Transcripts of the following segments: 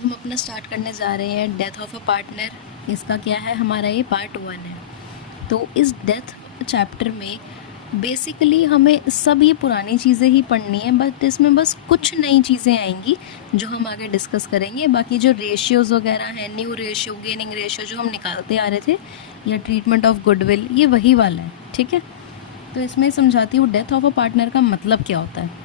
हम अपना स्टार्ट करने जा रहे हैं डेथ ऑफ अ पार्टनर। इसका क्या है, हमारा ये पार्ट 1 है। तो इस डेथ चैप्टर में बेसिकली हमें सब ये पुरानी चीज़ें ही पढ़नी है, बट इसमें बस कुछ नई चीज़ें आएंगी जो हम आगे डिस्कस करेंगे। बाकी जो रेशियोज़ वगैरह हैं, न्यू रेशियो, गेनिंग रेशियो जो हम निकालते आ रहे थे, या ट्रीटमेंट ऑफ गुडविल, ये वही वाला है, ठीक है। तो इसमें समझाती हूँ डेथ ऑफ अ पार्टनर का मतलब क्या होता है।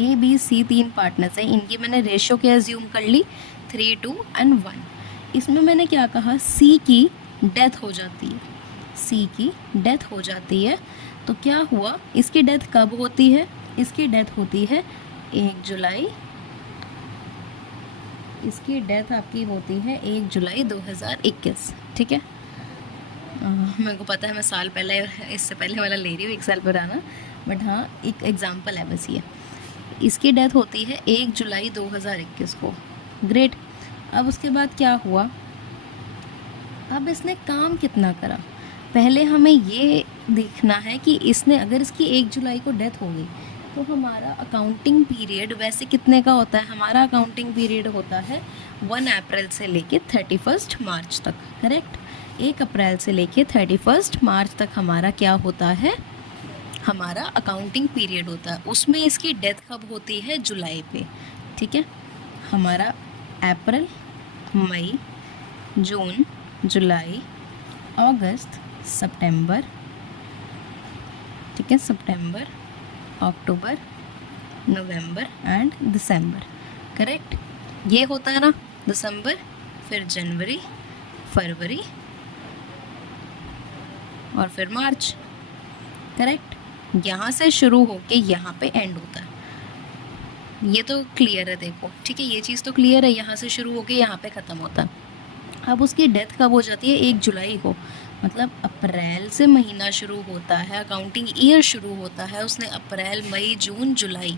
ए बी सी 3 पार्टनर्स हैं, इनकी मैंने रेशियो क्या एज्यूम कर ली, 3, 2 एंड 1। इसमें मैंने क्या कहा, सी की डेथ हो जाती है, सी की डेथ हो जाती है। तो क्या हुआ, इसकी डेथ कब होती है, इसकी डेथ होती है 1 जुलाई, इसकी डेथ आपकी होती है 1 जुलाई 2021, ठीक है। मेरे को पता है मैं साल पहले, इससे पहले वाला ले रही हूँ, 1 साल पुराना, बट हाँ एक एग्जाम्पल है बस ये। इसकी डेथ होती है 1 जुलाई 2021 को। ग्रेट। अब उसके बाद क्या हुआ, अब इसने काम कितना करा, पहले हमें ये देखना है कि इसने, अगर इसकी 1 जुलाई को डेथ हो गई तो हमारा अकाउंटिंग पीरियड वैसे कितने का होता है, हमारा अकाउंटिंग पीरियड होता है 1 अप्रैल से लेके 31 मार्च तक, करेक्ट। 1 अप्रैल से लेके 31 मार्च तक हमारा क्या होता है, हमारा अकाउंटिंग पीरियड होता है। उसमें इसकी डेथ कब होती है, जुलाई पे, ठीक है। हमारा अप्रैल, मई, जून, जुलाई, अगस्त, सितंबर, ठीक है, सितंबर, अक्टूबर, नवंबर एंड दिसंबर, करेक्ट। ये होता है ना, दिसंबर, फिर जनवरी, फरवरी और फिर मार्च, करेक्ट। यहाँ से शुरू होके यहाँ पे एंड होता है। ये तो क्लियर है, देखो, ठीक है, ये चीज़ तो क्लियर है, यहाँ से शुरू होके यहाँ पे ख़त्म होता है। अब उसकी डेथ कब हो जाती है, 1 जुलाई को, मतलब अप्रैल से महीना शुरू होता है, अकाउंटिंग ईयर शुरू होता है, उसने अप्रैल, मई, जून, जुलाई,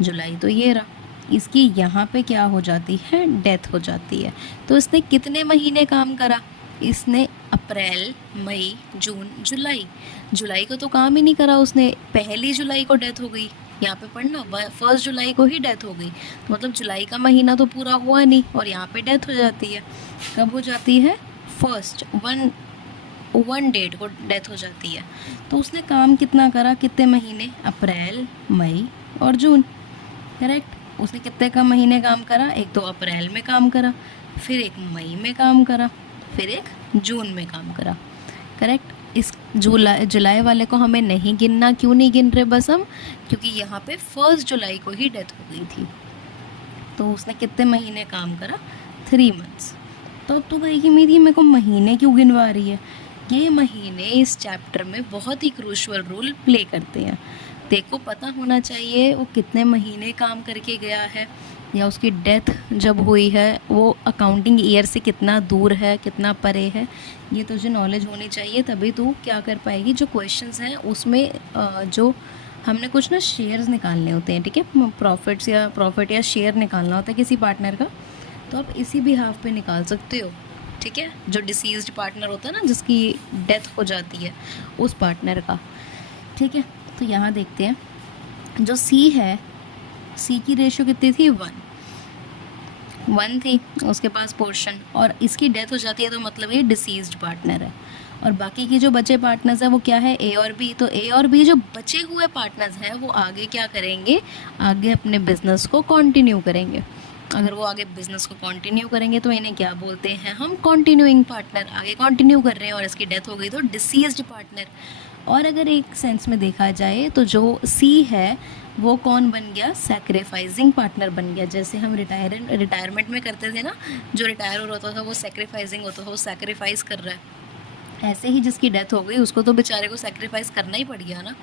जुलाई तो ये रहा, इसकी यहाँ पे क्या हो जाती है, डेथ हो जाती है। तो इसने कितने महीने काम करा, इसने अप्रैल, मई, जून, जुलाई, जुलाई को तो काम ही नहीं करा उसने, 1 जुलाई को डेथ हो गई, यहाँ पे पढ़ना 1 जुलाई को ही डेथ हो गई, तो मतलब जुलाई का महीना तो पूरा हुआ नहीं, और यहाँ पे डेथ हो जाती है। कब हो जाती है, 1 डेट को डेथ हो जाती है। तो उसने काम कितना करा, कितने महीने, अप्रैल, मई और जून, करेक्ट। उसने कितने का महीने काम करा, एक तो अप्रैल में काम करा, फिर एक मई में काम करा, फिर एक जून में काम करा, करेक्ट। इस जुलाई वाले को हमें नहीं गिनना, क्यों नहीं गिन रहे बस हम, क्योंकि यहाँ पे 1 जुलाई को ही डेथ हो गई थी। तो उसने कितने महीने काम करा, 3 मंथ्स। तो अब तो कहेगी मेरी मेरे को महीने क्यों गिनवा रही है, ये महीने इस चैप्टर में बहुत ही क्रूशियल रोल प्ले करते हैं। देखो पता होना चाहिए वो कितने महीने काम करके गया है, या उसकी डेथ जब हुई है वो अकाउंटिंग ईयर से कितना दूर है, कितना परे है, ये तुझे नॉलेज होनी चाहिए, तभी तू क्या कर पाएगी। जो क्वेश्चंस हैं उसमें जो हमने कुछ ना शेयर्स निकालने होते हैं, ठीक है, प्रॉफिट या शेयर निकालना होता है किसी पार्टनर का, तो आप इसी बिहाफ पे निकाल सकते हो, ठीक है। जो डिसीज्ड पार्टनर होता है ना, जिसकी डेथ हो जाती है, उस पार्टनर का, ठीक है। तो यहाँ देखते हैं, जो सी है, सी की रेशियो कितनी थी, 1 थी उसके पास पोर्शन, और इसकी डेथ हो जाती है, तो मतलब ये डिसीज्ड पार्टनर है। और बाकी की जो बचे पार्टनर्स हैं वो क्या है, ए और बी। तो ए और बी जो बचे हुए पार्टनर्स हैं वो आगे क्या करेंगे, आगे अपने बिजनेस को कंटिन्यू करेंगे। अगर वो आगे बिजनेस को कंटिन्यू करेंगे तो इन्हें क्या बोलते हैं हम, कंटिन्यूइंग पार्टनर, आगे कंटिन्यू कर रहे हैं, और इसकी डेथ हो गई तो डिसीज्ड पार्टनर। और अगर एक सेंस में देखा जाए तो जो सी है वो कौन बन गया, सैक्रिफाइसिंग पार्टनर बन गया। जैसे हम रिटायरमेंट में करते थे ना, जो रिटायर हो रहा था वो सैक्रिफाइसिंग होता था, वो सैक्रिफाइस कर रहा है, ऐसे ही जिसकी डेथ हो गई उसको तो बेचारे को सैक्रिफाइस करना ही पड़ गया ना।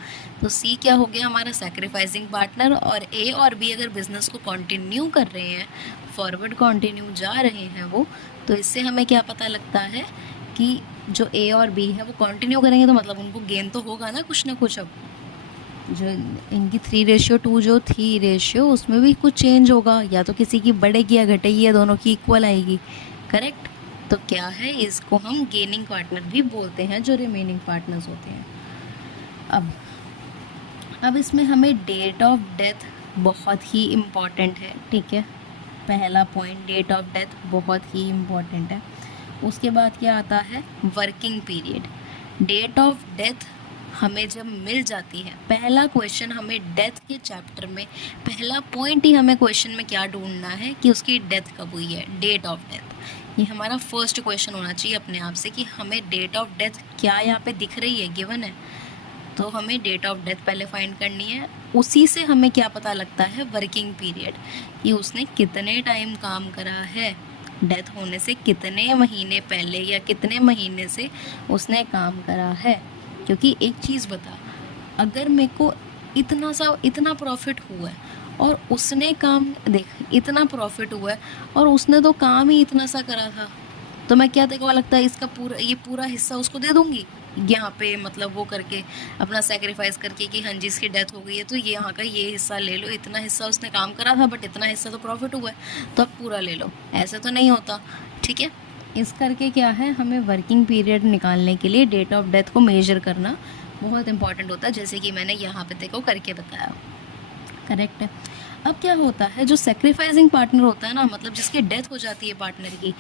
तो सी क्या हो गया, हमारा सैक्रिफाइसिंग पार्टनर। और ए और बी अगर बिज़नेस को कंटिन्यू कर रहे हैं, फॉरवर्ड कंटिन्यू जा रहे हैं वो, तो इससे हमें क्या पता लगता है कि जो ए और बी है वो कंटिन्यू करेंगे, तो मतलब उनको गेन तो होगा ना कुछ ना कुछ। अब जो इनकी 3:2 जो थी रेशियो, उसमें भी कुछ चेंज होगा, या तो किसी की बढ़ेगी या घटेगी, या दोनों की इक्वल आएगी, करेक्ट। तो क्या है, इसको हम गेनिंग पार्टनर भी बोलते हैं, जो रिमेनिंग पार्टनर्स होते हैं। अब इसमें हमें डेट ऑफ डेथ बहुत ही इम्पॉर्टेंट है, ठीक है। पहला पॉइंट डेट ऑफ डेथ बहुत ही इम्पोर्टेंट है। उसके बाद क्या आता है, working period. Date of death हमें जब मिल जाती है, पहला क्वेश्चन हमें डेथ के चैप्टर में, पहला पॉइंट ही हमें क्वेश्चन में क्या ढूंढना है कि उसकी डेथ कब हुई है, डेट ऑफ डेथ। ये हमारा फर्स्ट क्वेश्चन होना चाहिए अपने आप से कि हमें डेट ऑफ डेथ क्या यहाँ पे दिख रही है, गिवन है, तो हमें डेट ऑफ डेथ पहले फाइंड करनी है। उसी से हमें क्या पता लगता है, वर्किंग पीरियड, कि उसने कितने टाइम काम करा है, डेथ होने से कितने महीने पहले या कितने महीने से उसने काम करा है। क्योंकि एक चीज़ बता, अगर मेरे को इतना प्रॉफिट हुआ है और उसने काम देख इतना प्रॉफिट हुआ है और उसने तो काम ही इतना सा करा था, तो मैं क्या देखो लगता है इसका पूरा हिस्सा उसको दे दूंगी यहाँ पे, मतलब वो करके अपना सेक्रीफाइस करके कि हाँ जी इसकी डेथ हो गई है तो ये यहाँ का ये हिस्सा ले लो, इतना हिस्सा उसने काम करा था बट इतना हिस्सा तो प्रॉफिट हुआ है तो अब पूरा ले लो, ऐसे तो नहीं होता। ठीक है, इस करके क्या है, हमें वर्किंग पीरियड निकालने के लिए डेट ऑफ डेथ को मेजर करना बहुत इंपॉर्टेंट होता है, जैसे कि मैंने यहाँ पे देखो करके बताया। करेक्ट है। अब क्या होता है, जो सेक्रीफाइसिंग पार्टनर होता है ना, मतलब जिसकी डेथ हो जाती है पार्टनर की,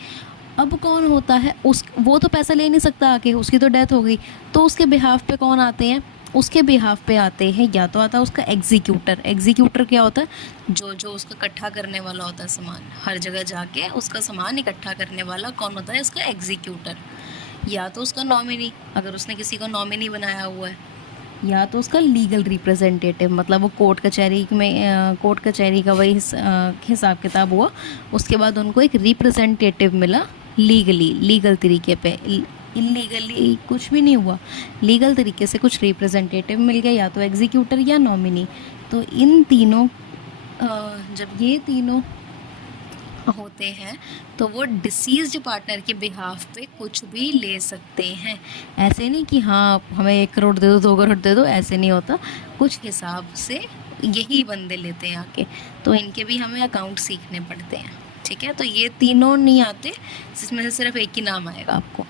अब कौन होता है, वो तो पैसा ले नहीं सकता आके, उसकी तो डेथ हो गई, तो उसके बिहाफ पे कौन आते हैं, उसके बिहाफ पे आते हैं या तो आता है उसका एग्जीक्यूटर। एग्जीक्यूटर क्या होता है, जो उसका इकट्ठा करने वाला होता है सामान, हर जगह जाके उसका सामान इकट्ठा करने वाला कौन होता है, उसका एग्जीक्यूटर। या तो उसका नॉमिनी, अगर उसने किसी को नॉमिनी बनाया हुआ है, या तो उसका लीगल रिप्रेजेंटेटिव, मतलब वो कोर्ट कचहरी का वही हिसाब किताब हुआ, उसके बाद उनको एक रिप्रेजेंटेटिव मिला लीगल तरीके पे, इलीगली कुछ भी नहीं हुआ, लीगल तरीके से कुछ रिप्रेजेंटेटिव मिल गया, या तो एग्जीक्यूटर या नॉमिनी। तो इन तीनों जब ये तीनों होते हैं तो वो डिसीज्ड पार्टनर के बिहाफ पे कुछ भी ले सकते हैं। ऐसे नहीं कि हाँ हमें 1 करोड़ दे दो, 2 करोड़ दे दो, ऐसे नहीं होता, कुछ हिसाब से यही बंदे लेते हैं आके, तो इनके भी हमें अकाउंट सीखने पड़ते हैं। ठीक है, तो ये तीनों नहीं आते, जिसमें से सिर्फ एक ही नाम आएगा आपको।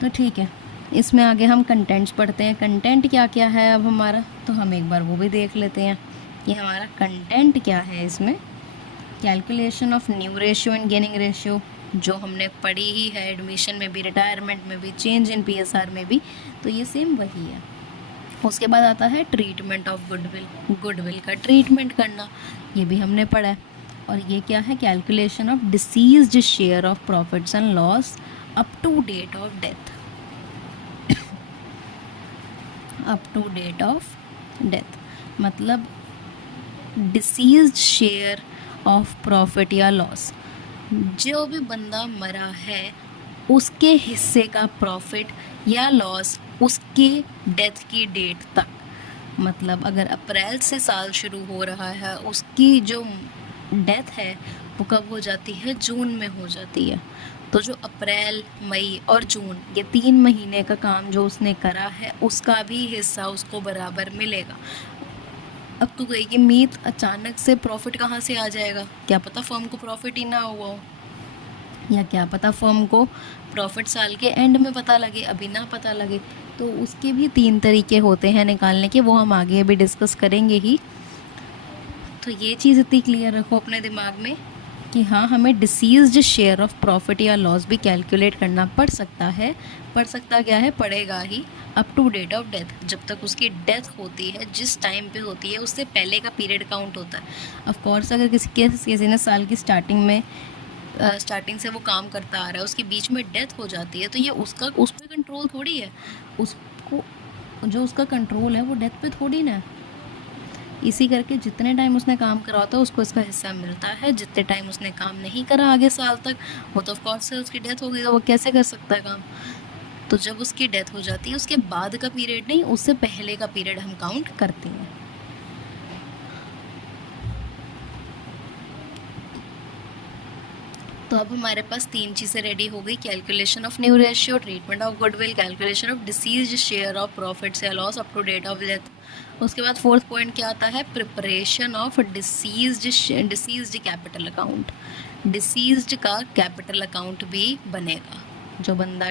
तो ठीक है, इसमें आगे हम कंटेंट्स पढ़ते हैं। कंटेंट क्या क्या है अब हमारा, तो हम एक बार वो भी देख लेते हैं कि हमारा कंटेंट क्या है इसमें। Calculation of new ratio and gaining ratio, जो हमने पढ़ी ही है एडमिशन में भी, रिटायरमेंट में भी, चेंज इन PSR में भी, तो ये सेम वही है। उसके बाद आता है ट्रीटमेंट ऑफ गुडविल का ट्रीटमेंट करना, ये भी हमने पढ़ा है। और ये क्या है, calculation of deceased share of profits and loss up to date of death, up to date of death, मतलब डिसीज्ड शेयर ऑफ प्रॉफिट या लॉस, जो भी बंदा मरा है उसके हिस्से का प्रॉफिट या लॉस उसके डेथ की डेट तक, मतलब अगर अप्रैल से साल शुरू हो रहा है, उसकी जो डेथ है वो कब हो जाती है, जून में हो जाती है। तो जो अप्रैल, मई और जून, ये 3 महीने का काम जो उसने करा है उसका भी हिस्सा उसको बराबर मिलेगा। अब तो कहेगी मीत अचानक से प्रॉफिट कहाँ से आ जाएगा, क्या पता फर्म को प्रॉफिट ही ना हुआ हो, या क्या पता फर्म को प्रॉफिट साल के एंड में पता लगे, अभी ना पता लगे। तो उसके भी 3 तरीके होते हैं निकालने के, वो हम आगे अभी डिस्कस करेंगे ही। तो ये चीज़ इतनी क्लियर रखो अपने दिमाग में कि हाँ, हमें डिसीज्ड शेयर ऑफ प्रॉफिट या लॉस भी कैलकुलेट करना पड़ सकता है। पड़ सकता क्या है, पड़ेगा ही, up to date of death, जब तक उसकी डेथ होती है, जिस टाइम पे होती है उससे पहले का पीरियड काउंट होता है। ऑफ कोर्स अगर किसी ने साल की स्टार्टिंग से वो काम करता आ रहा है, उसके बीच में डेथ हो जाती है, तो ये उस पर कंट्रोल थोड़ी है, उसको जो उसका कंट्रोल है वो डेथ पे थोड़ी ना है। इसी करके जितने टाइम उसने काम करा होता है उसको इसका हिस्सा मिलता है, जितने टाइम उसने काम नहीं करा आगे साल तक, वो तो ऑफकोर्स से उसकी डेथ हो गई, तो वो कैसे कर सकता है काम। तो जब उसकी डेथ हो जाती है उसके बाद का पीरियड नहीं, उससे पहले का पीरियड हम काउंट करते हैं। तो अब हमारे पास 3 चीज़ें रेडी हो गई, calculation of new ratio, treatment of goodwill, calculation of deceased share of profits या loss up to date of death. उसके बाद 4th पॉइंट क्या आता है, preparation of deceased capital account, deceased का कैपिटल अकाउंट भी बनेगा। जो बंदा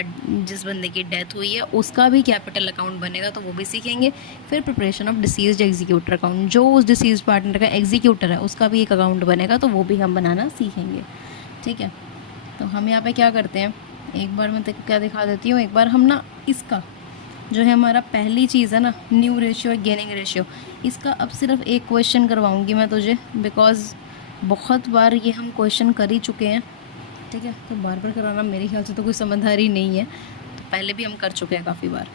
जिस बंदे की डेथ हुई है उसका भी कैपिटल अकाउंट बनेगा, तो वो भी सीखेंगे। फिर preparation of deceased executor account, जो उस डिसीज पार्टनर का एग्जीक्यूटर है उसका भी एक अकाउंट बनेगा, तो वो भी हम बनाना सीखेंगे। ठीक है, तो हम यहाँ पे क्या करते हैं, एक बार मैं क्या दिखा देती हूँ। एक बार हम ना इसका जो है हमारा पहली चीज़ है ना, न्यू रेशियो गेनिंग रेशियो, इसका अब सिर्फ एक क्वेश्चन करवाऊँगी मैं तुझे, बिकॉज बहुत बार ये हम क्वेश्चन कर ही चुके हैं। ठीक है, तो बार बार करवाना मेरे ख्याल से तो कोई समझदारी नहीं है, तो पहले भी हम कर चुके हैं काफ़ी बार।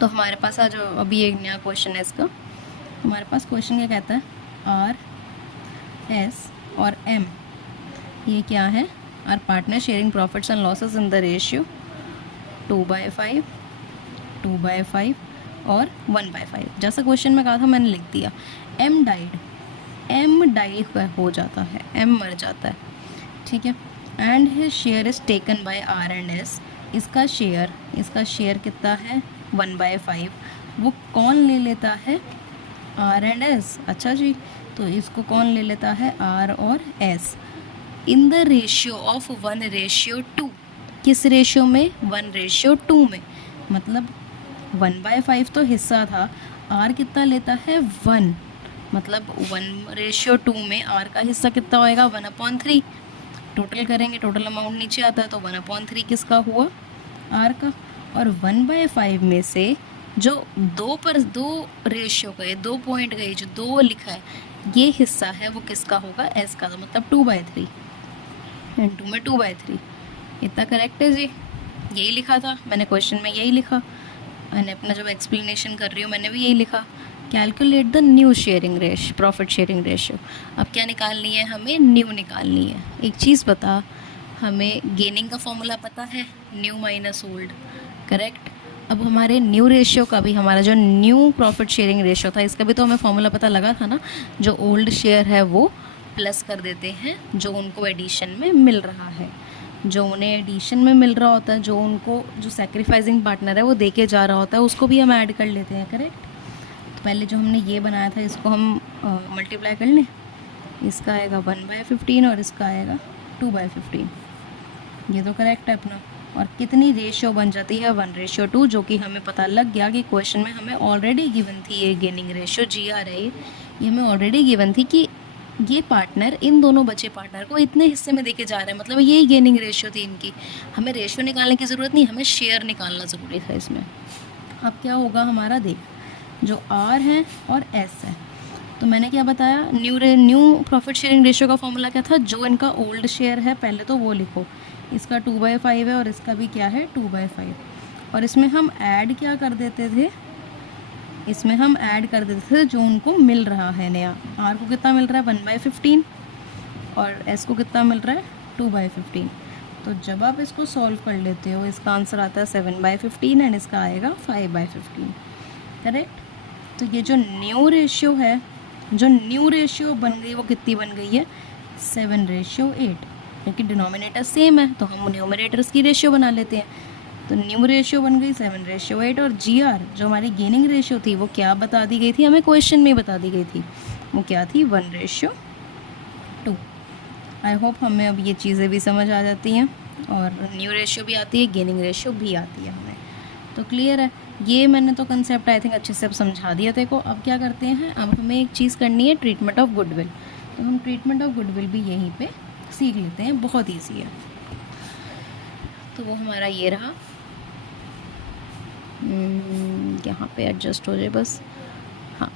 तो हमारे पास आज अभी एक नया क्वेश्चन है इसका। हमारे पास क्वेश्चन क्या कहता है, आर एस और एम ये क्या है, R partner sharing profits and losses in the ratio 2/5, 2/5 और 1/5। जैसा क्वेश्चन में कहा था मैंने लिख दिया। एम डाइड हो जाता है, एम मर जाता है। ठीक है, and his share is taken by R and S, इसका शेयर कितना है 1/5, वो कौन ले लेता है, आर एंड एस। अच्छा जी, तो इसको कौन ले लेता है, आर और S, in the ratio of 1/2। किस रेशियो में, 1/2 में। मतलब 1/5 तो हिस्सा था, आर कितना लेता है 1, मतलब 1/2 में आर का हिस्सा कितना होएगा 1/3। टोटल करेंगे, टोटल अमाउंट नीचे आता है, तो 1/3 किसका हुआ, आर का। और 1/5 में से जो 2 रेशियो गए, 2 पॉइंट गए, जो 2 लिखा है ये हिस्सा है वो किसका होगा, एस का, तो मतलब 2/3 एंड 2 में 2/3। इतना करेक्ट है जी, यही लिखा था मैंने क्वेश्चन में, यही लिखा मैंने, अपना जब एक्सप्लेनेशन कर रही हूँ मैंने भी यही लिखा। Calculate the new sharing ratio, profit sharing ratio. अब क्या निकालनी है हमें, न्यू निकालनी है। एक चीज़ बता, हमें गेनिंग का फॉर्मूला पता है, न्यू माइनस ओल्ड, करेक्ट। अब हमारे न्यू रेशियो का भी, हमारा जो न्यू प्रॉफिट शेयरिंग रेशियो था इसका भी तो हमें फॉर्मूला पता लगा था ना। जो ओल्ड शेयर है वो प्लस कर देते हैं जो उनको एडिशन में मिल रहा है, जो उन्हें एडिशन में मिल रहा होता है, जो उनको जो सैक्रिफाइसिंग पार्टनर है वो दे के जा रहा होता है, उसको भी हम ऐड कर लेते हैं, करेक्ट। तो पहले जो हमने ये बनाया था इसको हम मल्टीप्लाई कर लें, इसका आएगा 1/15 और इसका आएगा 2/15। ये तो करेक्ट है अपना। और कितनी रेशियो बन जाती है 1/2, जो कि हमें पता लग गया कि क्वेश्चन में हमें ऑलरेडी गिवन थी। ये गेनिंग रेशियो GR है, ये हमें ऑलरेडी गिवन थी कि ये पार्टनर इन दोनों बचे पार्टनर को इतने हिस्से में देके जा रहा है, मतलब यही गेनिंग रेशियो थी इनकी। हमें रेशियो निकालने की ज़रूरत नहीं, हमें शेयर निकालना ज़रूरी था इसमें। अब क्या होगा हमारा, देख, जो R है और S है, तो मैंने क्या बताया, न्यू प्रॉफिट शेयरिंग रेशियो का फॉर्मूला क्या था, जो इनका ओल्ड शेयर है पहले तो वो लिखो, इसका 2/5 है और इसका भी क्या है 2/5। और इसमें हम ऐड क्या कर देते थे, इसमें हम ऐड कर देते थे जो उनको मिल रहा है नया। R को कितना मिल रहा है 1/15 और S को कितना मिल रहा है 2/15। तो जब आप इसको सॉल्व कर लेते हो इसका आंसर आता है 7/15 एंड इसका आएगा 5/15, करेक्ट। तो ये जो न्यू रेशियो है, जो न्यू रेशियो बन गई वो कितनी बन गई है 7/8, क्योंकि डिनोमिनेटर सेम है तो हम न्यूमरेटर्स की रेशियो बना लेते हैं। तो न्यू रेशियो बन गई 7/8 और GR जो हमारी गेनिंग रेशियो थी वो क्या बता दी गई थी, हमें क्वेश्चन में बता दी गई थी, वो क्या थी 1/2। आई होप हमें अब ये चीज़ें भी समझ आ जाती हैं और न्यू रेशियो भी आती है, गेनिंग रेशियो भी आती है हमें, तो क्लियर है। ये मैंने तो कंसेप्ट आई थिंक अच्छे से अब समझा दिया तेरे को। अब क्या करते हैं, अब हमें एक चीज़ करनी है, ट्रीटमेंट ऑफ गुडविल। तो हम ट्रीटमेंट ऑफ गुडविल भी यहीं पे सीख लेते हैं, बहुत ईजी है। तो वो हमारा ये रहा, यहाँ पे एडजस्ट हो जाए बस, हाँ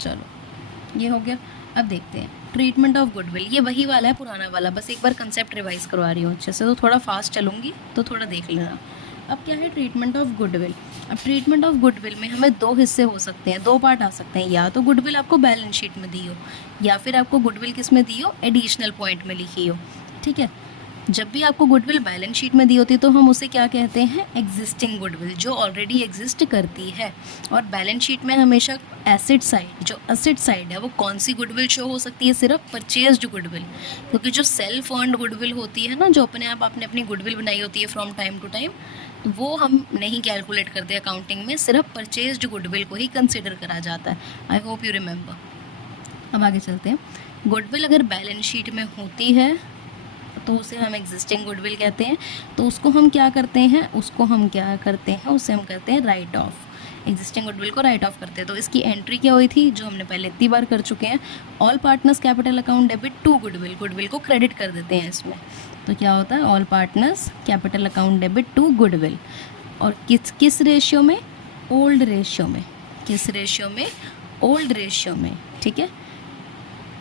चलो ये हो गया। अब देखते हैं ट्रीटमेंट ऑफ गुडविल, ये वही वाला है पुराना वाला, बस एक बार कंसेप्ट रिवाइज करवा रही हूँ अच्छे से, तो थोड़ा फास्ट चलूँगी तो थोड़ा देख लेना। अब क्या है ट्रीटमेंट ऑफ गुडविल। अब ट्रीटमेंट ऑफ गुडविल में हमें 2 हिस्से हो सकते हैं, 2 पार्ट आ सकते हैं, या तो गुडविल आपको बैलेंस शीट में दी हो या फिर आपको गुडविल किस में दी हो, एडिशनल पॉइंट में लिखी हो, ठीक है। जब भी आपको गुडविल बैलेंस शीट में दी होती है तो हम उसे क्या कहते हैं, एग्जिस्टिंग गुडविल, जो ऑलरेडी एग्जिस्ट करती है। और बैलेंस शीट में हमेशा एसेट साइड, जो एसेट साइड है वो कौन सी गुडविल शो हो सकती है, सिर्फ परचेज्ड गुडविल, क्योंकि जो सेल्फ अर्न्ड गुडविल होती है ना, जो अपने आप आपने अपनी गुडविल बनाई होती है फ्रॉम टाइम टू टाइम, वो हम नहीं कैलकुलेट करते अकाउंटिंग में, सिर्फ परचेज्ड गुडविल को ही कंसिडर करा जाता है। I hope you remember. अब आगे चलते हैं। गुडविल अगर बैलेंस शीट में होती है तो उसे हम एग्जिस्टिंग गुडविल कहते हैं। तो उसको हम क्या करते हैं, उसे हम करते हैं राइट ऑफ। एग्जिस्टिंग गुडविल को राइट ऑफ करते हैं। तो इसकी एंट्री क्या हुई थी, जो हमने पहले इतनी बार कर चुके हैं, all partners capital account debit to goodwill, goodwill को क्रेडिट कर देते हैं इसमें। तो क्या होता है, all partners capital account debit to goodwill. और किस रेशियो में, ओल्ड रेशियो में, किस रेशियो में, ओल्ड रेशियो में, ठीक है।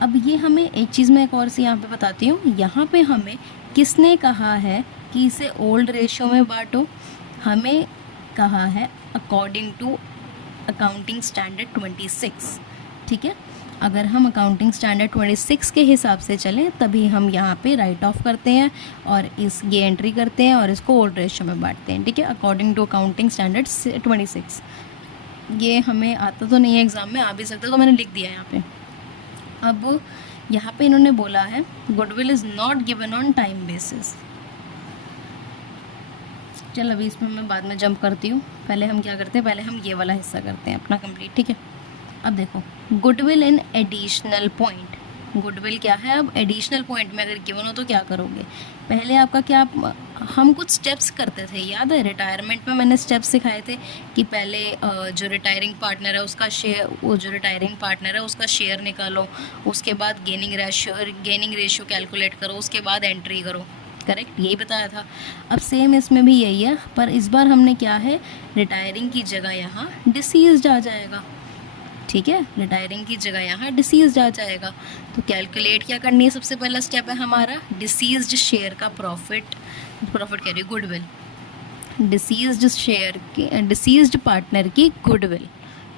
अब ये हमें एक चीज़ मैं एक और सी यहाँ पे बताती हूँ, यहाँ पे हमें किसने कहा है कि इसे ओल्ड रेशियो में बांटो, हमें कहा है अकॉर्डिंग टू अकाउंटिंग स्टैंडर्ड 26, ठीक है। अगर हम अकाउंटिंग स्टैंडर्ड 26 के हिसाब से चलें तभी हम यहाँ पे राइट ऑफ करते हैं और ये एंट्री करते हैं और इसको ओल्ड रेशियो में बांटते हैं, ठीक है, अकॉर्डिंग टू अकाउंटिंग स्टैंडर्ड 26। ये हमें आता तो नहीं है एग्ज़ाम में, आ भी सकता है, तो मैंने लिख दिया यहाँ पे। अब यहाँ पे इन्होंने बोला है goodwill is not given on time basis. चल अभी इसमें मैं बाद में जंप करती हूँ, पहले हम क्या करते हैं, पहले हम ये वाला हिस्सा करते हैं अपना कंप्लीट, ठीक है। अब देखो goodwill in additional point, goodwill क्या है, अब एडिशनल पॉइंट में अगर गिवन हो तो क्या करोगे, पहले आपका क्या, हम कुछ स्टेप्स करते थे, याद है रिटायरमेंट में मैंने स्टेप्स सिखाए थे कि पहले जो रिटायरिंग पार्टनर है उसका शेयर, वो जो रिटायरिंग पार्टनर है उसका शेयर निकालो, उसके बाद गेनिंग रेशियो कैलकुलेट करो, उसके बाद एंट्री करो, करेक्ट, यही बताया था। अब सेम इसमें भी यही है, पर इस बार हमने क्या है, रिटायरिंग की जगह यहाँ डिसीज्ड आ जाएगा, ठीक है, रिटायरिंग की जगह यहाँ डिसीज्ड आ जाएगा। तो कैलकुलेट क्या करनी है, सबसे पहला स्टेप है हमारा डिसीज्ड शेयर का प्रॉफिट कह रही गुडविल, डिसीज्ड शेयर की, डिसीज्ड पार्टनर की गुडविल,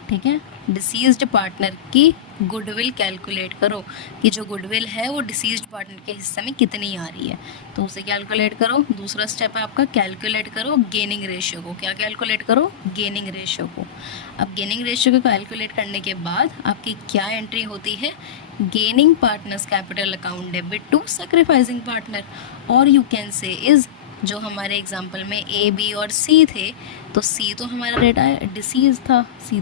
ठीक है, डिसीज्ड पार्टनर की गुडविल कैलकुलेट करो कि जो गुडविल है वो डिसीज्ड पार्टनर के हिस्से में कितनी आ रही है, तो उसे कैलकुलेट करो। दूसरा स्टेप है आपका कैलकुलेट करो गेनिंग रेशियो को, क्या कैलकुलेट करो, गेनिंग रेशियो को। अब गेनिंग रेशियो को कैलकुलेट करने के बाद आपकी क्या एंट्री होती है, gaining partners capital account debit to sacrificing partner, और यू कैन से इज़, जो हमारे एग्जाम्पल में ए बी और सी थे, तो सी तो हमारा डिसीज था, सी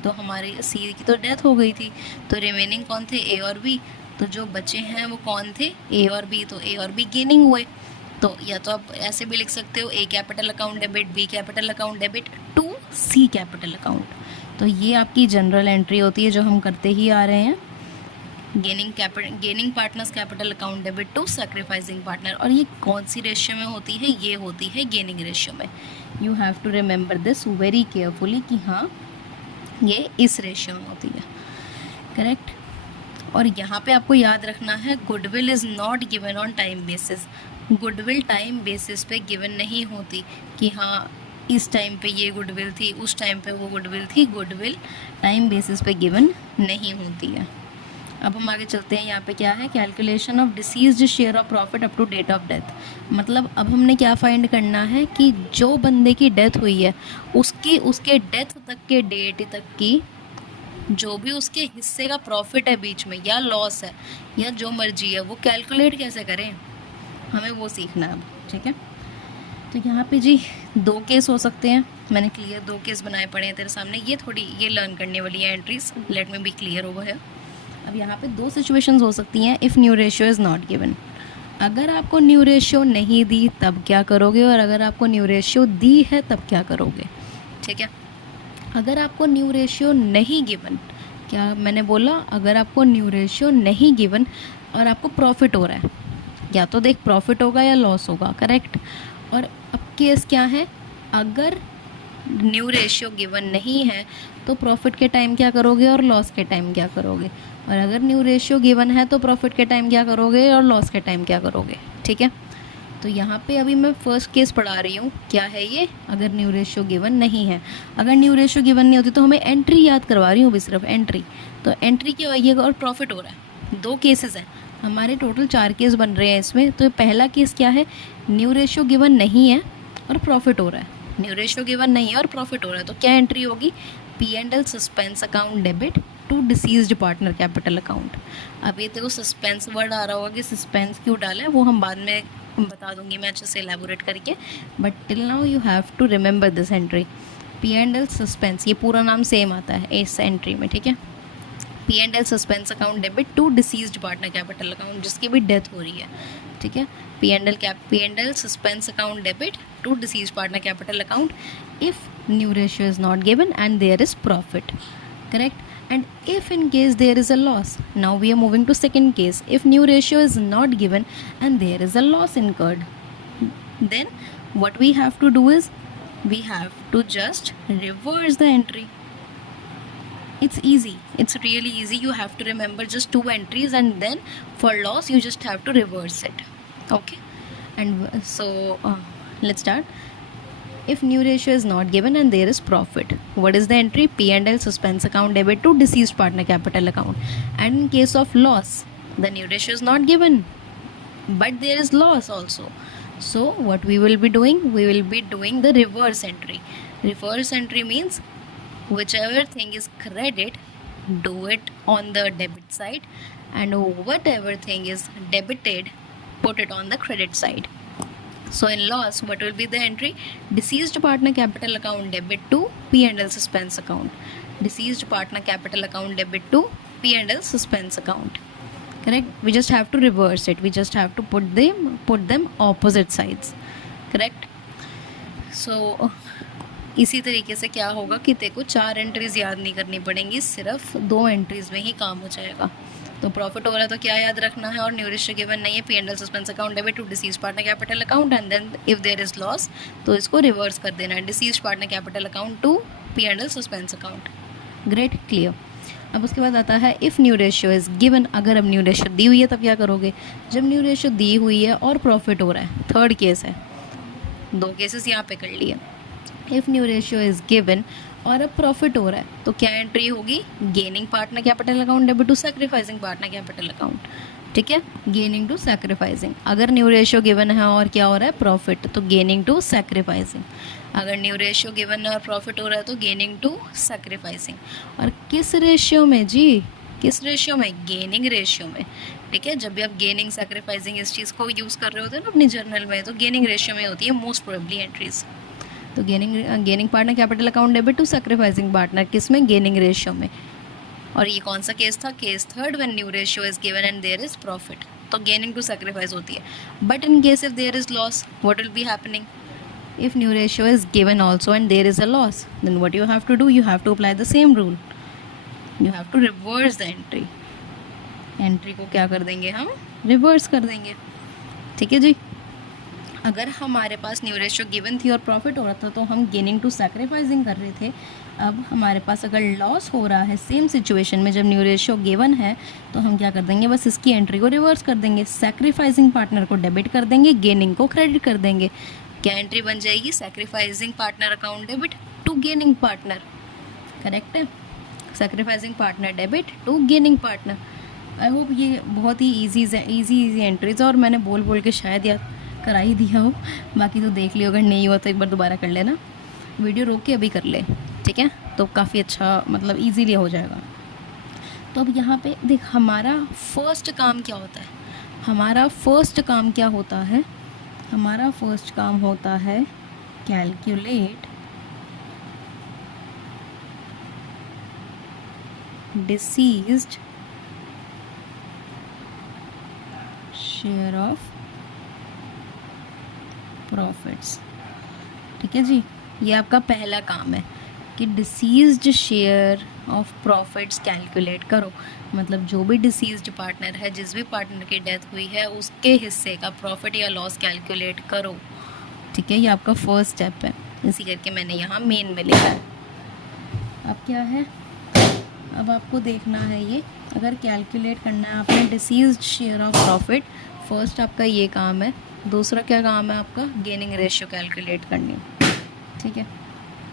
की तो डेथ हो गई थी, तो रिमेनिंग कौन थे, ए और बी, तो जो बचे हैं वो कौन थे, ए और बी, तो ए और बी गेनिंग हुए। तो या तो आप ऐसे भी लिख सकते हो, A capital account debit B capital account debit to C capital account. तो ये आपकी जनरल एंट्री होती है जो हम करते ही आ रहे हैं, gaining partners capital account debit to sacrificing partner. और ये कौन सी रेशियो में होती है, ये होती है गेनिंग रेशियो में। You have to remember this very carefully कि हाँ ये इस रेशियो में होती है, करेक्ट। और यहाँ पे आपको याद रखना है goodwill is not given on time basis, goodwill time basis पे गिवन नहीं होती कि हाँ इस टाइम पे ये गुडविल थी, उस टाइम पे वो गुडविल थी, गुडविल टाइम बेसिस पे गिवन नहीं होती है। अब हम आगे चलते हैं, यहाँ पे क्या है, calculation of deceased share of profit up to date of death. मतलब अब हमने क्या फाइंड करना है कि जो बंदे की डेथ हुई है उसके डेथ तक के डेट तक की जो भी उसके हिस्से का प्रॉफिट है बीच में या लॉस है या जो मर्जी है वो कैलकुलेट कैसे करें, हमें वो सीखना है अब, ठीक है। तो यहाँ पे जी 2 केस हो सकते हैं, मैंने क्लियर 2 केस बनाए पड़े हैं तेरे सामने, ये लर्न करने वाली है entries, let me be clear over है। अब यहाँ पे 2 सिचुएशंस हो सकती हैं, if new ratio is not given. अगर आपको न्यू रेशियो नहीं दी तब क्या करोगे, और अगर आपको न्यू रेशियो दी है तब क्या करोगे, ठीक है। अगर आपको न्यू रेशियो नहीं गिवन, क्या मैंने बोला, अगर आपको न्यू रेशियो नहीं गिवन और आपको प्रॉफिट हो रहा है, या तो देख प्रॉफिट होगा या लॉस होगा, करेक्ट। और अब केस क्या है, अगर न्यू रेशियो गिवन नहीं है तो प्रॉफिट के टाइम क्या करोगे और लॉस के टाइम क्या करोगे, और अगर न्यू रेशियो गिवन है तो प्रॉफिट के टाइम क्या करोगे और लॉस के टाइम क्या करोगे, ठीक है। तो यहाँ पे अभी मैं फर्स्ट केस पढ़ा रही हूँ, क्या है ये, अगर न्यू रेशियो गिवन नहीं है। अगर न्यू रेशियो गिवन नहीं होती तो हमें एंट्री याद करवा रही हूँ अभी, सिर्फ एंट्री। तो एंट्री क्या होगी और प्रॉफिट हो रहा है, 2 केसेस हैं हमारे, टोटल 4 केस बन रहे हैं इसमें। तो पहला केस क्या है, न्यू रेशियो गिवन नहीं है और प्रॉफिट हो रहा है, न्यू रेशियो गिवन नहीं है और प्रॉफिट हो रहा है, तो क्या एंट्री होगी, P&L suspense account debit to deceased partner capital account. अब ये देखो सस्पेंस वर्ड आ रहा होगा कि सस्पेंस क्यों डाला है, वो हम बाद में बता दूंगी मैं अच्छे से एलैबोरेट करके, but till now you have to remember this entry, P&L suspense, ये पूरा नाम सेम आता है इस एंट्री में, ठीक है। P&L suspense account debit to deceased partner capital account, जिसकी भी डेथ हो रही है, ठीक है, P and L suspense account debit to deceased partner capital account if new ratio is not given and there is profit, correct. And if in case there is a loss, now we are moving to second case. If new ratio is not given and there is a loss incurred, then what we have to do is we have to just reverse the entry. It's easy, it's really easy. You have to remember just 2 entries and then for loss you just have to reverse it. Okay, and so let's start. If new ratio is not given and there is profit, what is the entry? P and L suspense account debit to deceased partner capital account. And in case of loss, the new ratio is not given but there is loss also. So what we will be doing? We will be doing the reverse entry. Reverse entry means whichever thing is credit, do it on the debit side, and whatever thing is debited, put it on the credit side. So in loss, what will be the entry? Deceased partner capital account debit to P and L suspense account. Deceased partner capital account debit to P and L suspense account. Correct? We just have to reverse it. We just have to put them opposite sides. Correct? So इसी तरीके से क्या होगा कि तेरे को 4 entries याद नहीं करनी पड़ेंगी, सिर्फ 2 एंट्रीज में ही काम हो जाएगा. तो प्रॉफिट हो रहा है तो क्या याद रखना है, और न्यू रेशियो गिवन नहीं है, P and L suspense account debit to deceased partner capital account, and then if there is loss तो इसको रिवर्स कर देना है, deceased partner capital account to P and L suspense account. Great, clear. अब उसके बाद आता है if new ratio is given. अगर अब न्यू रेशियो दी हुई है तब क्या करोगे? जब न्यू रेशियो दी हुई है और प्रॉफिट हो रहा है, थर्ड केस है, 2 केसेस यहाँ पे कर लिए. If new ratio is given और अब प्रॉफिट हो रहा है तो क्या एंट्री होगी? Gaining partner capital account debit to sacrificing partner capital account. ठीक है, गेनिंग टू सैक्रिफाइसिंग. अगर न्यू रेशियो गिवन है और क्या हो रहा है? प्रॉफिट, तो गेनिंग टू सैक्रिफाइसिंग. अगर न्यू रेशियो गिवन है और प्रॉफिट हो रहा है तो गेनिंग टू सैक्रिफाइसिंग. और किस रेशियो में जी? किस रेशियो में? गेनिंग रेशियो में. ठीक है, जब भी आप गेनिंग सैक्रिफाइसिंग इस चीज़ को यूज़ कर रहे होते हैं ना अपनी जर्नल में, तो गेनिंग रेशियो में होती है मोस्ट प्रोबेबली एंट्रीज. तो gaining partner capital account debit to sacrificing partner, किस में? गेनिंग रेशियो में. और ये कौन सा केस था? Case third, when new ratio is given and there is profit, तो गेनिंग टू सैक्रिफाइस होती है. But in case if there is loss, what will be happening? If new ratio is given also and there is a loss, then what you have to do? You have to apply the same rule. You have to reverse the entry. Entry को क्या कर देंगे हम? Reverse कर देंगे. ठीक है जी. अगर हमारे पास न्यू रेशियो गिवन थी और प्रॉफिट हो रहा था तो हम गेनिंग टू सैक्रिफाइसिंग कर रहे थे. अब हमारे पास अगर लॉस हो रहा है सेम सिचुएशन में जब न्यू रेशियो गिवन है, तो हम क्या कर देंगे? बस इसकी एंट्री को रिवर्स कर देंगे. सैक्रिफाइसिंग पार्टनर को डेबिट कर देंगे, गेनिंग को क्रेडिट कर देंगे. क्या एंट्री बन जाएगी? Sacrificing partner account debit to gaining partner. Correct है, sacrificing partner debit to gaining partner. I hope ये बहुत ही ईजी एंट्रीज, और मैंने बोल बोल के शायद याद करा ही दिया हो. बाकी तो देख लियो, अगर नहीं हुआ तो एक बार दोबारा कर लेना. वीडियो रोक के अभी कर ले, ठीक है, तो काफ़ी अच्छा मतलब इजीली हो जाएगा. तो अब यहाँ पे देख, हमारा फर्स्ट काम क्या होता है? हमारा फर्स्ट काम क्या होता है? हमारा फर्स्ट काम होता है calculate deceased share of profits. ठीक है जी, ये आपका पहला काम है कि deceased share of profits calculate करो. मतलब जो भी डिसीज्ड पार्टनर है, जिस भी पार्टनर की डेथ हुई है, उसके हिस्से का प्रॉफिट या लॉस कैलकुलेट करो. ठीक है, ये आपका फर्स्ट स्टेप है. इसी करके मैंने यहाँ मेन में लिखा है. अब क्या है? अब आपको देखना है ये, अगर कैलकुलेट करना है आपने deceased share of profit, first आपका ये काम है. दूसरा क्या काम है आपका? गेनिंग रेशियो कैलकुलेट करनी. ठीक है,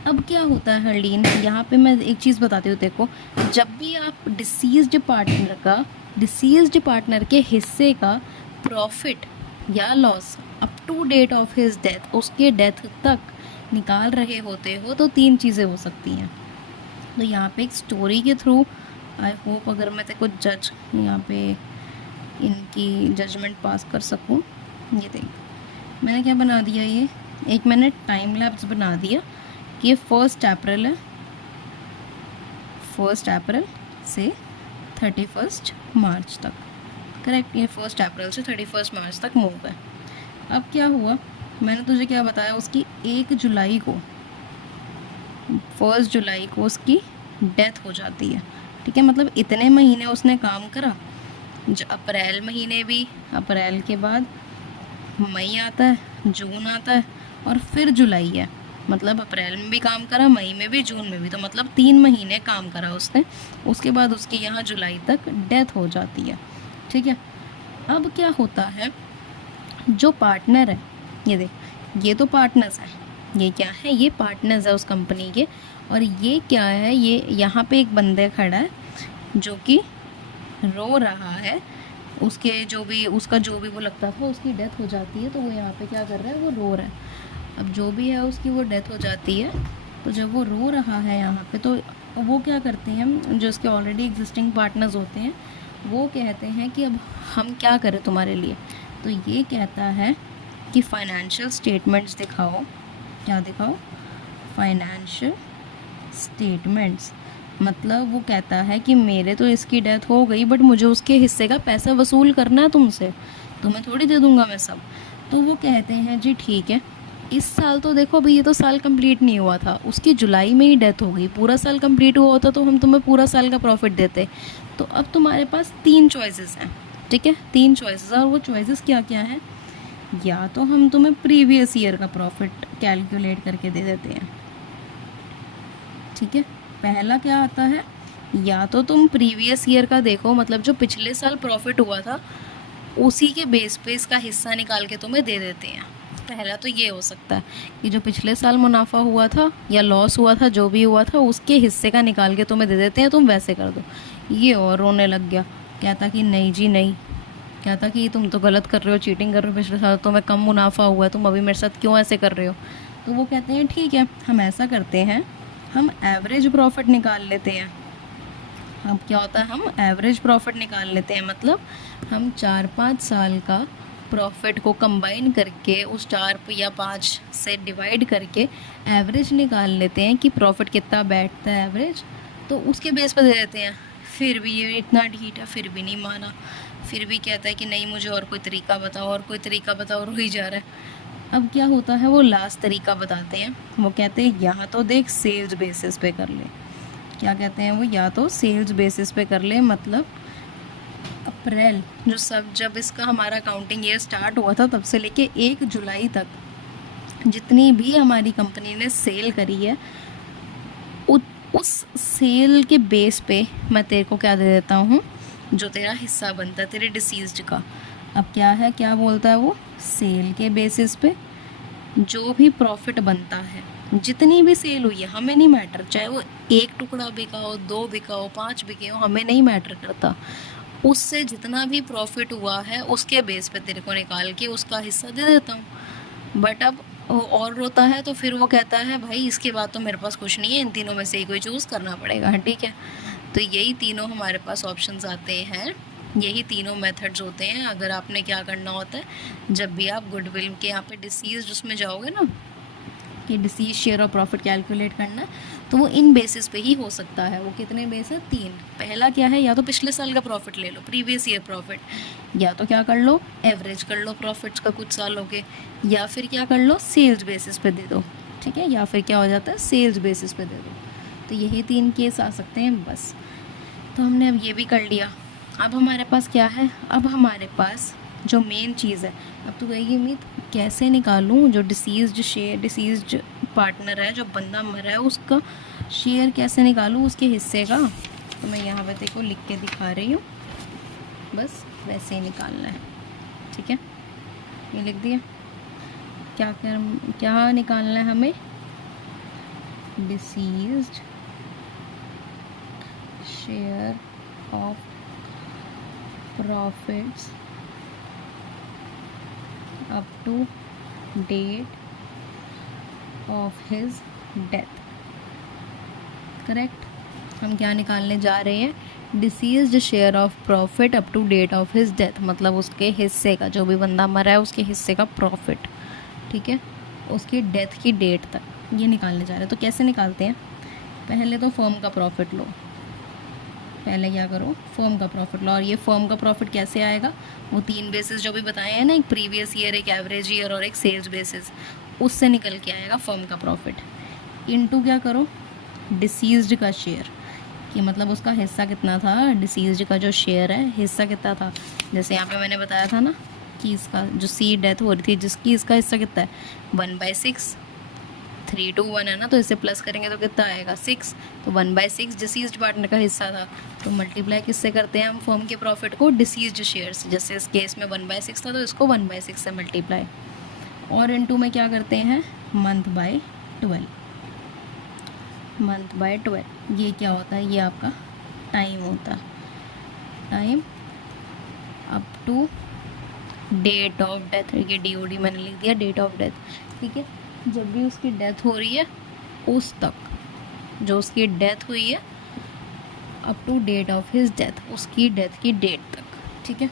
अब क्या होता है हरलीन, यहाँ पे मैं एक चीज़ बताती हूँ. देखो, जब भी आप डिसीज्ड पार्टनर के हिस्से का प्रॉफिट या loss up to date of his death, उसके डेथ तक निकाल रहे होते हो, तो 3 चीज़ें हो सकती हैं. तो यहाँ पे एक स्टोरी के थ्रू, आई होप अगर मैं तेरे को जज यहाँ पे इनकी जजमेंट पास कर सकूँ. ये देख, मैंने क्या बना दिया, ये एक मैंने टाइम लैप्स बना दिया कि ये 1 अप्रैल है, 1 अप्रैल से 31 मार्च तक. करेक्ट, ये 1 अप्रैल से 31 मार्च तक मूव है। अब क्या हुआ, मैंने तुझे क्या बताया, उसकी 1 जुलाई को 1 जुलाई को उसकी डेथ हो जाती है। ठीक है, मतलब इतने महीने उसने काम करा, जो अप्रैल महीने भी, अप्रैल के बाद मई आता है, जून आता है और फिर जुलाई है। मतलब अप्रैल में भी काम करा, मई में भी, जून में भी, तो मतलब 3 महीने काम करा उसने। उसके बाद उसकी यहाँ जुलाई तक डेथ हो जाती है। ठीक है, अब क्या होता है, जो पार्टनर है, ये देख, ये तो पार्टनर्स है, ये क्या है, ये पार्टनर्स है उस कंपनी के। और ये क्या है, ये यहाँ पे एक बंदे खड़ा है जो कि रो रहा है, उसके जो भी, उसका जो भी वो लगता था, उसकी डेथ हो जाती है, तो वो यहाँ पे क्या कर रहा है, वो रो रहा है। अब जो भी है उसकी वो डेथ हो जाती है, तो जब वो रो रहा है यहाँ पे, तो वो क्या करते हैं, जो उसके ऑलरेडी एग्जिस्टिंग पार्टनर्स होते हैं, वो कहते हैं कि अब हम क्या करें तुम्हारे लिए। तो ये कहता है कि फाइनेंशियल स्टेटमेंट्स दिखाओ। क्या दिखाओ, फाइनेंशियल स्टेटमेंट्स। मतलब वो कहता है कि मेरे तो इसकी डेथ हो गई, बट मुझे उसके हिस्से का पैसा वसूल करना है तुमसे, तुम्हें थोड़ी दे दूंगा मैं सब। तो वो कहते हैं जी ठीक है, इस साल तो देखो अभी ये तो साल कंप्लीट नहीं हुआ था, उसकी जुलाई में ही डेथ हो गई, पूरा साल कंप्लीट हुआ होता तो हम तुम्हें पूरा साल का प्रॉफिट देते। तो अब तुम्हारे पास 3 चॉइसेस हैं। ठीक है, 3 चॉइसेस, और वो चॉइसेस क्या क्या हैं, या तो हम तुम्हें प्रीवियस ईयर का प्रॉफिट कैलकुलेट करके दे देते हैं। ठीक है, पहला क्या आता है, या तो तुम प्रीवियस ईयर का देखो, मतलब जो पिछले साल प्रॉफिट हुआ था उसी के बेस पे इसका हिस्सा निकाल के तुम्हें दे देते हैं। पहला तो ये हो सकता है कि जो पिछले साल मुनाफा हुआ था या लॉस हुआ था, जो भी हुआ था, उसके हिस्से का निकाल के तुम्हें दे देते हैं, तुम वैसे कर दो। ये और रोने लग गया, कहता कि नहीं जी नहीं, कहता कि तुम तो गलत कर रहे हो, चीटिंग कर रहे हो, पिछले साल तुम्हें कम मुनाफा हुआ है, तुम अभी मेरे साथ क्यों ऐसे कर रहे हो। तो वो कहते हैं ठीक है, हम ऐसा करते हैं, हम एवरेज प्रॉफिट निकाल लेते हैं। अब क्या होता है, हम एवरेज प्रॉफिट निकाल लेते हैं, मतलब हम 4-5 साल का प्रॉफिट को कंबाइन करके उस 4 या 5 से डिवाइड करके एवरेज निकाल लेते हैं कि प्रॉफिट कितना बैठता है एवरेज, तो उसके बेस पर दे देते हैं। फिर भी ये इतना ढीठ है, फिर भी नहीं माना, फिर भी कहता है कि नहीं मुझे और कोई तरीका बताओ, और कोई तरीका बताओ, रो ही जा रहा है। अब क्या होता है, वो लास्ट तरीका बताते हैं, वो कहते हैं यहाँ तो देख सेल्स बेसिस पे कर ले। क्या कहते हैं वो, या तो सेल्स बेसिस पे कर ले, मतलब अप्रैल जो सब, जब इसका हमारा काउंटिंग ईयर स्टार्ट हुआ था तब से लेके 1 जुलाई तक जितनी भी हमारी कंपनी ने सेल करी है, उस सेल के बेस पे मैं तेरे को क्या दे देता हूँ, जो तेरा हिस्सा बनता है तेरे डिसीज्ड का। अब क्या है, क्या बोलता है वो, सेल के बेसिस पे जो भी प्रॉफिट बनता है, जितनी भी सेल हुई है, हमें नहीं मैटर, चाहे वो 1 टुकड़ा बिका हो, 2 बिका हो, 5 बिके हो, हमें नहीं मैटर करता, उससे जितना भी प्रॉफिट हुआ है उसके बेस पे तेरे को निकाल के उसका हिस्सा दे देता हूँ। बट अब वो और रोता है, तो फिर वो कहता है भाई इसके बाद तो मेरे पास कुछ नहीं है, इन तीनों में से ही कोई चूज़ करना पड़ेगा। ठीक है, तो यही तीनों हमारे पास ऑप्शंस आते हैं, यही तीनों मेथड्स होते हैं। अगर आपने क्या करना होता है, जब भी आप गुडविल के यहाँ पे डिसीज उसमें जाओगे ना, कि disease share of profit calculate करना, तो वो इन बेसिस पे ही हो सकता है। वो कितने बेस है, 3। पहला क्या है, या तो पिछले साल का प्रॉफिट ले लो, प्रीवियस ईयर प्रॉफिट, या तो क्या कर लो, एवरेज कर लो प्रॉफिट्स का कुछ सालों के, या फिर क्या कर लो, सेल्स बेसिस पे दे दो। ठीक है, या फिर क्या हो जाता है, सेल्स बेसिस पे दे दो। तो यही 3 केस आ सकते हैं बस। तो हमने अब ये भी कर लिया। अब हमारे पास क्या है, अब हमारे पास जो मेन चीज़ है, अब तो कहेगी मीत कैसे निकालूं जो डिसीज्ड पार्टनर है, जो बंदा मरा है, उसका शेयर कैसे निकालूं, उसके हिस्से का। तो मैं यहाँ पे देखो लिख के दिखा रही हूँ, बस वैसे ही निकालना है। ठीक है, ये लिख दिया। क्या निकालना है हमें, deceased share of profits up to date of his death. Correct, हम क्या निकालने जा रहे हैं, deceased share of profit up to date of his death, मतलब उसके हिस्से का, जो भी बंदा मरा है उसके हिस्से का प्रॉफिट। ठीक है, उसकी डेथ की डेट तक ये निकालने जा रहे हैं। तो कैसे निकालते हैं, पहले तो फर्म का प्रॉफिट लो, पहले क्या करो, फर्म का प्रॉफिट लो। और ये फर्म का प्रॉफिट कैसे आएगा, वो 3 बेसिस जो भी बताए हैं ना, एक प्रीवियस ईयर, एक एवरेज ईयर और एक सेल्स बेसिस, उससे निकल के आएगा फर्म का प्रॉफिट। इनटू क्या करो, डिसीज्ड का शेयर, कि मतलब उसका हिस्सा कितना था, डिसीज्ड का जो शेयर है हिस्सा कितना था। जैसे यहाँ पे मैंने बताया था ना कि इसका जो सी डेथ हो रही थी जिसकी, इसका हिस्सा कितना है 1/6, 3 to 1 है ना, तो इसे प्लस करेंगे तो कितना आएगा 6, तो 1/6 डिसीज्ड पार्टनर का हिस्सा था। तो मल्टीप्लाई किससे करते हैं हम फर्म के प्रॉफिट को, डिसीज्ड शेयर से। जैसे इस केस में 1/6 था तो इसको 1/6 से मल्टीप्लाई। और इनटू में क्या करते हैं, मंथ बाय 12, मंथ बाय 12। ये क्या होता है, ये आपका टाइम होता है, time up to date of death. ये DOD मैंने लिख दिया, डेट ऑफ डेथ, ठीक है। जब भी उसकी डेथ हो रही है उस तक, जो उसकी डेथ हुई है up to date of his death, उसकी डेथ की डेट तक, ठीक है।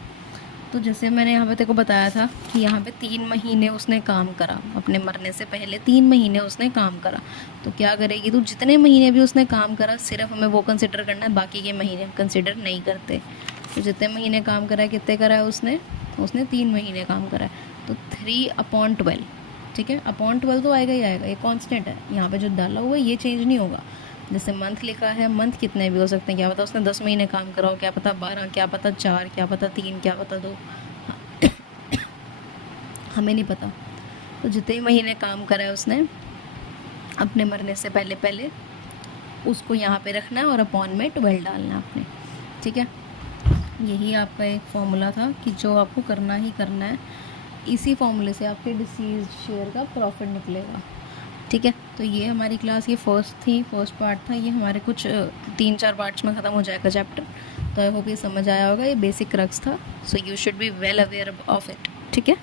तो जैसे मैंने यहाँ पे तेरे को बताया था कि यहाँ पे 3 महीने उसने काम करा, अपने मरने से पहले 3 महीने उसने काम करा। तो क्या करेगी तू, जितने महीने भी उसने काम करा सिर्फ हमें वो कंसिडर करना है, बाकी के महीने हम कंसिडर नहीं करते। तो जितने महीने काम करा है, कितने करा है उसने 3 महीने काम करा है, तो 3/12, ठीक है। अपॉन 12 तो आएगा ही आएगा, ये कांस्टेंट है, यहाँ पे जो डाला हुआ है ये चेंज नहीं होगा। जैसे मंथ लिखा है, मंथ कितने भी हो सकते हैं, क्या पता उसने 10 महीने काम करा हो, क्या पता 12, क्या पता 4, क्या पता 3, क्या पता 2, हमें नहीं पता। तो जितने महीने काम करा है उसने अपने मरने से पहले पहले, उसको यहाँ पे रखना है और अपॉन में 12 डालना है अपने, ठीक है। यही आपका एक फॉर्मूला था कि जो आपको करना ही करना है, इसी फॉर्मूले से आपके डिसीज शेयर का प्रॉफिट निकलेगा, ठीक है। तो ये हमारी क्लास, ये फर्स्ट पार्ट था, ये हमारे कुछ 3-4 पार्ट्स में ख़त्म हो जाएगा चैप्टर। तो आई होप ये समझ आया होगा, ये बेसिक क्रक्स था। So you should be well aware of it, ठीक है।